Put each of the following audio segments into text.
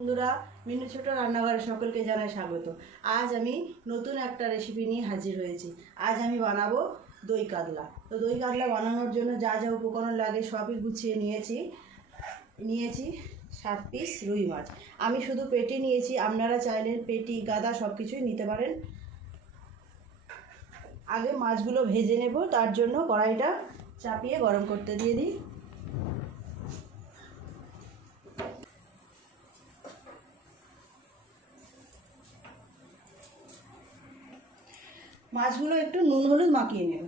বন্ধুরা, মিনু ছোট রান্নাঘরে সকলকে জানাই স্বাগত। আজ আমি নতুন একটা রেসিপি নিয়ে হাজির হয়েছি। আজ আমি বানাবো দই কাতলা। তো দই কাতলা বানানোর জন্য যা যা উপকরণ লাগে সবই গুছিয়ে নিয়েছি 7 পিস রুই মাছ। আমি শুধু পেটি নিয়েছি, আপনারা চাইলে পেটি গাদা সব কিছুই নিতে পারেন। আগে মাছগুলো ভেজে নেব, তার জন্য কড়াইটা চাপিয়ে গরম করতে দিয়ে দিই। মাছগুলো একটু নুন হলুদ মাখিয়ে নেব।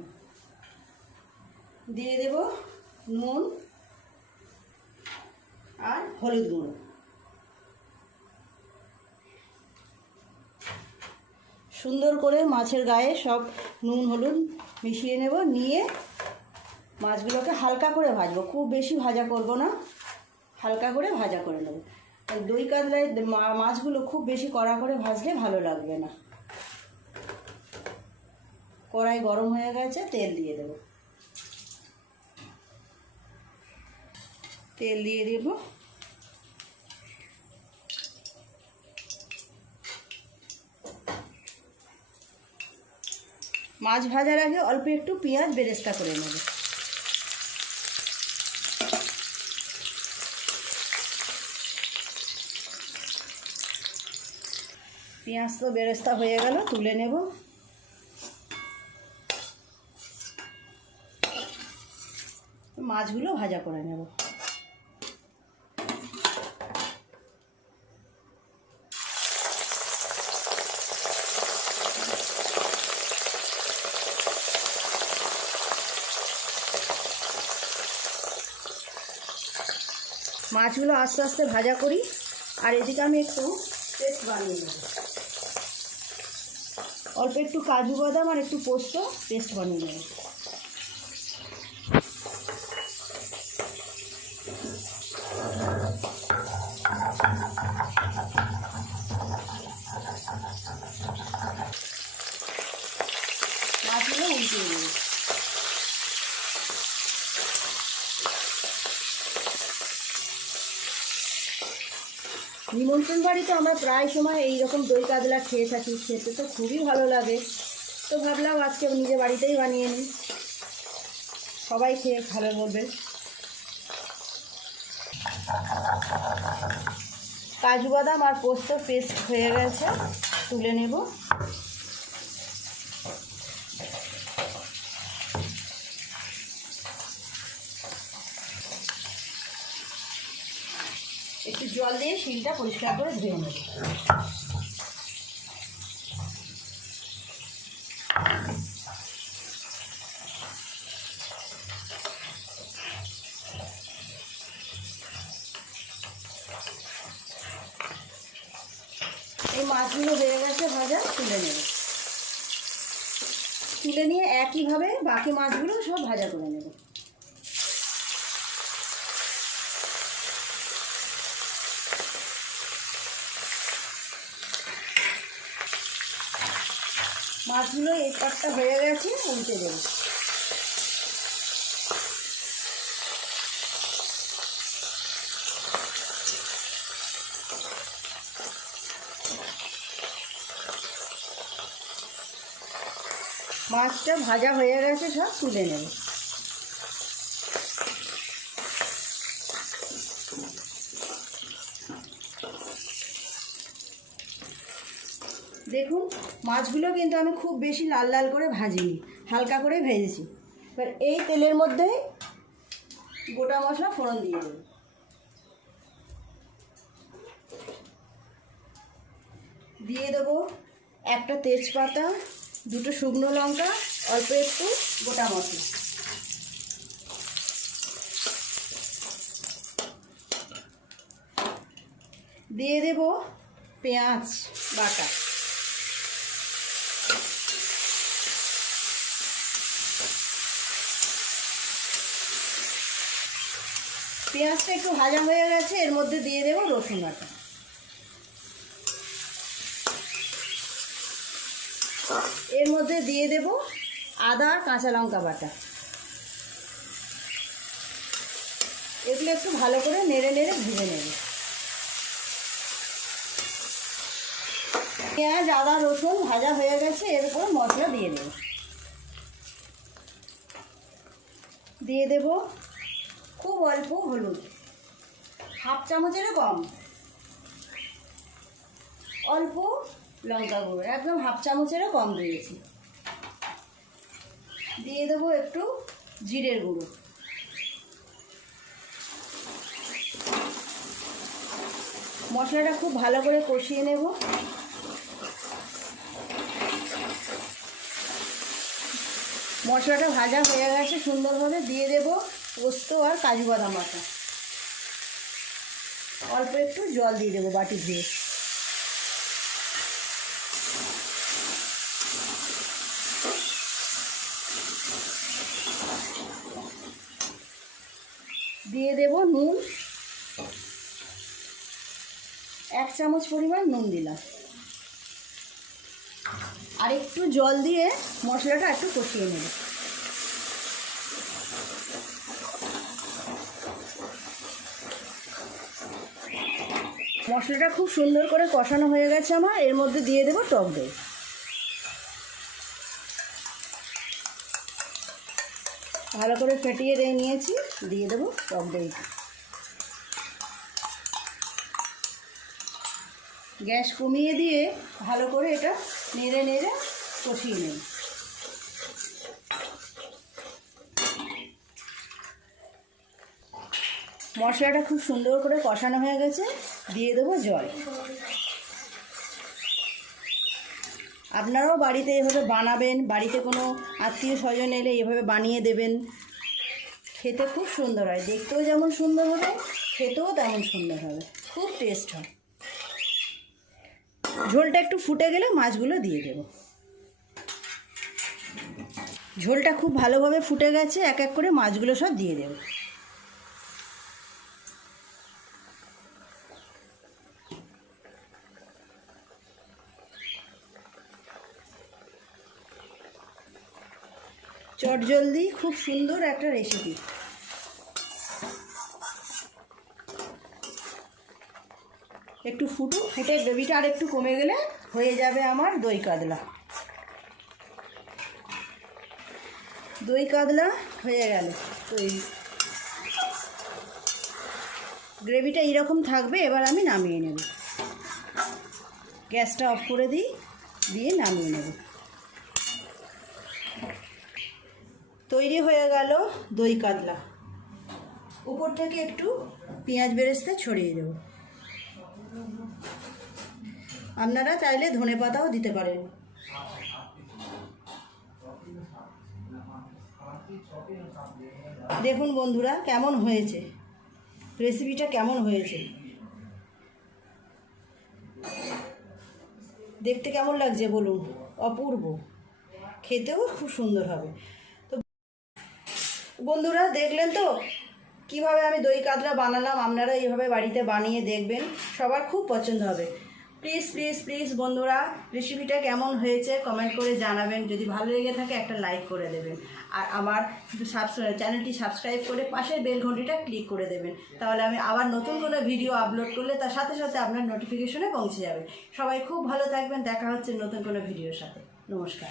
দিয়ে দেব নুন আর হলুদ গুঁড়ো। সুন্দর করে মাছের গায়ে সব নুন হলুদ মিশিয়ে নেব। নিয়ে মাছগুলোকে হালকা করে ভাজবো, খুব বেশি ভাজা করব না, হালকা করে ভাজা করে নেব। দই কাতলায় মাছগুলো খুব বেশি কড়া করে ভাজলে ভালো লাগবে না। কড়াই গরম হয়ে গেছে, তেল দিয়ে দেব। তেল দিয়ে দেব। মাছ ভাজার আগে অল্প একটু পেঁয়াজ বেরেস্তা করে নেব। পেঁয়াজ তো বেরেস্তা হয়ে গেল, তুলে নেব। মাছগুলো ভাজা করে নেব। মাছগুলো আস্তে আস্তে ভাজা করি, আর এদিকে আমি একটু পেস্ট বানিয়ে নেব। অল্প একটু কাজু বাদাম আর একটু পোস্ত পেস্ট বানিয়ে নেব। মাছগুলো উল্টিয়ে নেব। নিমন্ত্রণ বাড়িতে আমরা প্রায় সময় এইরকম দই কাতলা খেয়ে থাকি, খেতে তো খুবই ভালো লাগে। তো ভাবলাম আজকে নিজে বাড়িতেই বানিয়ে নিই, সবাই খেয়ে ভালো বলবেন। কাজু বাদাম আর পোস্ত পেস্ট হয়ে গেছে, তুলে নেব। একটু জল দিয়ে শিলটা পরিষ্কার করে ধুয়ে নেব। এই মাছগুলো হয়ে গেছে ভাজা, তুলে নেব। তুলে নিয়ে একইভাবে বাকি মাছগুলো সব ভাজা করে নেব। মাছগুলো এই পাটটা হয়ে গেছে, উল্টে দেব। মাছটা ভাজা হয়ে গেছে, সব তুলে নেব। দেখুন, মাছগুলো কিন্তু আমি খুব বেশি লাল লাল করে ভাজিনি, হালকা করে ভেজেছি। এবার এই তেলের মধ্যে গোটা মশলা ফোড়ন দিয়ে দেব। দিয়ে দেবো একটা তেজপাতা, দুটো শুকনো লঙ্কা, অল্প একটু গোটা মশলা। দিয়ে দেব পেঁয়াজ বাটা। পেঁয়াজটা একটু ভাজা হয়ে গেছে, এর মধ্যে দিয়ে দেব রসুন বাটা। এর মধ্যে দিয়ে দেব আদা আর কাঁচা লঙ্কা বাটা। এগুলো একটু ভালো করে নেড়ে নেড়ে ভেজে নেব। পেঁয়াজ আদা রসুন ভাজা হয়ে গেছে, এর উপর মশলা দিয়ে দেব। দিয়ে দেব খুব অল্প হলুদ, হাফ চামচেরও কম। অল্প লঙ্কা গুঁড়ো, একদম হাফ চামচেরও কম দিয়েছি। দিয়ে দেবো একটু জিরের গুঁড়ো। মশলাটা খুব ভালো করে কষিয়ে নেব। মশলাটা ভাজা হয়ে গেছে সুন্দরভাবে, দিয়ে দেব পোস্ত আর কাজু বাদাম বাটা। অল্প একটু জল দিয়ে দেবো বাটি ধুয়ে। দিয়ে দেব নুন, 1 চামচ পরিমাণ নুন দিলাম। আর একটু জল দিয়ে মশলাটা একটু কষিয়ে নেব। মশলাটা খুব সুন্দর করে কষানো হয়ে গেছে আমার। এর মধ্যে দিয়ে দেব টক দই। ভালো করে ফেটিয়ে নিয়েছি, দিয়ে দেব টক দই। গ্যাস কমিয়ে দিয়ে ভালো করে এটা নেড়ে নেড়ে কষিয়ে নেব। মশলাটা খুব সুন্দর করে কষানো হয়ে গেছে, দিয়ে দেবো জল। আপনারাও বাড়িতে এভাবে বানাবেন, বাড়িতে কোনো আত্মীয় স্বজন এলে এভাবে বানিয়ে দেবেন। খেতে খুব সুন্দর হয়, দেখতেও যেমন সুন্দর হবে, খেতেও তেমন সুন্দর হবে, খুব টেস্ট হয়। ঝোলটা একটু ফুটে গেলে মাছগুলো দিয়ে দেব। ঝোলটা খুব ভালোভাবে ফুটে গেছে, এক এক করে মাছগুলো সব দিয়ে দেব। চটজলদি খুব সুন্দর একটা রেসিপি। একটু ফুটে গ্রেভিটা আর একটু কমে গেলে হয়ে যাবে আমার দই কাতলা। দই কাতলা হয়ে গেল তৈরি। গ্রেভিটা এইরকম থাকবে। এবার আমি নামিয়ে নেব। গ্যাসটা অফ করে দিয়ে নামিয়ে নেব। তৈরি হয়ে গেল দই কাতলা। উপর থেকে একটু পেঁয়াজ বেরেস্তা ছড়িয়ে দেব। আপনারা চাইলে ধনেপাতাও দিতে পারেন। দেখুন বন্ধুরা কেমন হয়েছে, রেসিপিটা কেমন হয়েছে, দেখতে কেমন লাগছে বলুন। অপূর্ব, খেতেও খুব সুন্দর হবে। তো বন্ধুরা দেখলেন তো কিভাবে আমি দই কাতলা বানালাম। আপনারা এইভাবে বাড়িতে বানিয়ে দেখবেন, সবার খুব পছন্দ হবে। প্লিজ প্লিজ প্লিজ বন্ধুরা রেসিপিটা কেমন হয়েছে কমেন্ট করে জানাবেন। যদি ভালো লেগে থাকে একটা লাইক করে দেবেন, আর আমার চ্যানেলটি সাবস্ক্রাইব করে পাশের বেল ঘন্টিটা ক্লিক করে দেবেন। তাহলে আমি আবার নতুন কোনো ভিডিও আপলোড করলে তার সাথে সাথে আপনার নোটিফিকেশনে পৌঁছে যাবে। সবাই খুব ভালো থাকবেন। দেখা হচ্ছে নতুন কোনো ভিডিওর সাথে। নমস্কার।